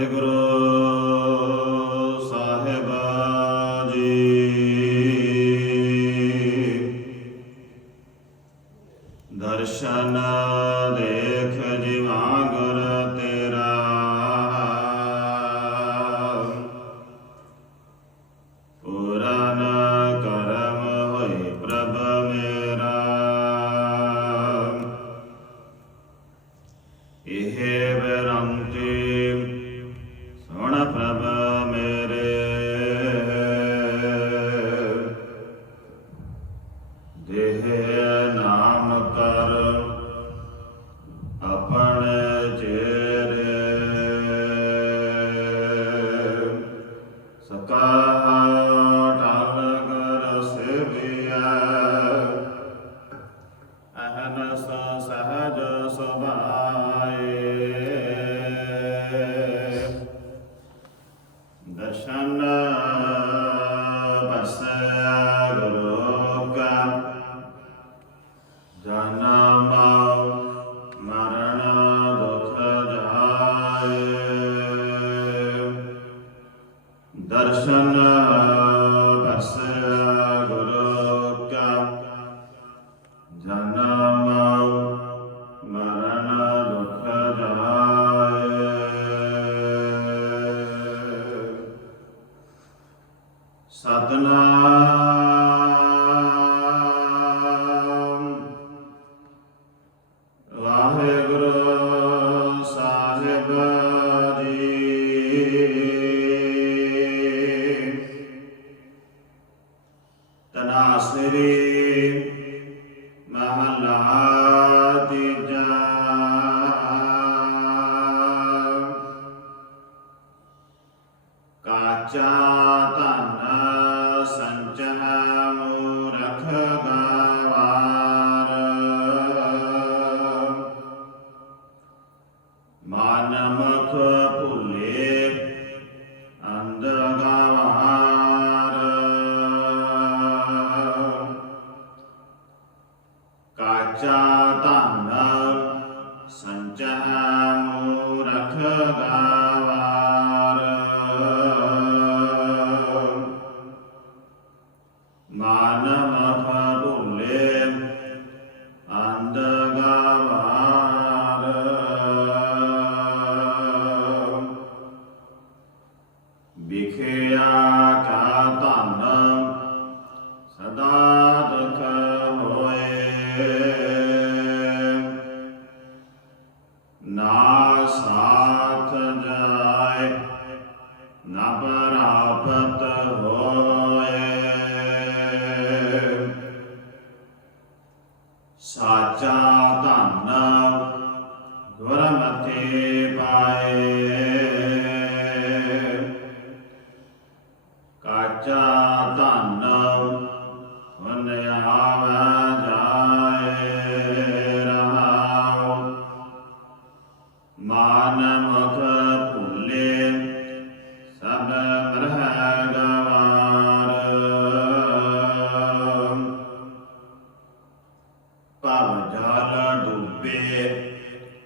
ਸਤਿਗੁਰੂ ਸਾਹਿਬ ਜੀ। ਦਰਸ਼ਨ ਦੇਖ ਜਿਵਾਂ ਗੁਰ ਅਨਸ ਸਹਜ ਸੁਭਾਏ ਦਰਸ਼ਨ ਬਸਰੋ ਕਾ ਜਨਮਾ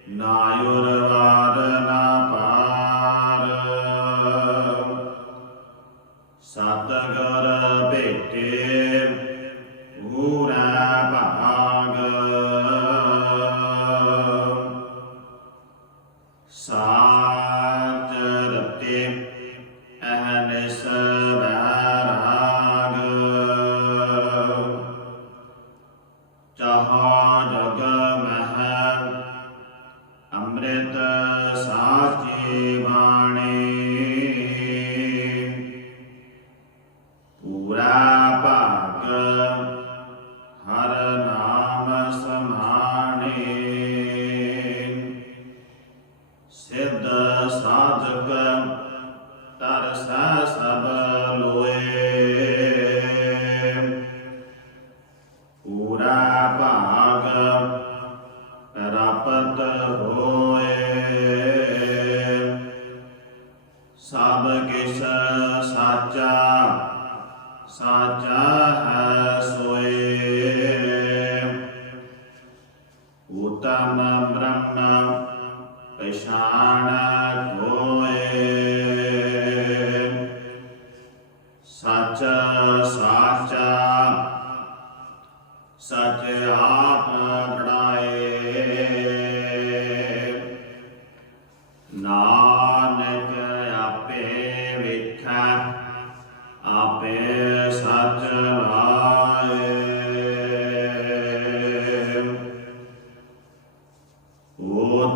நாயுரவாதன that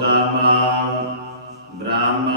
ਓਤਮ ਬ੍ਰਹਮ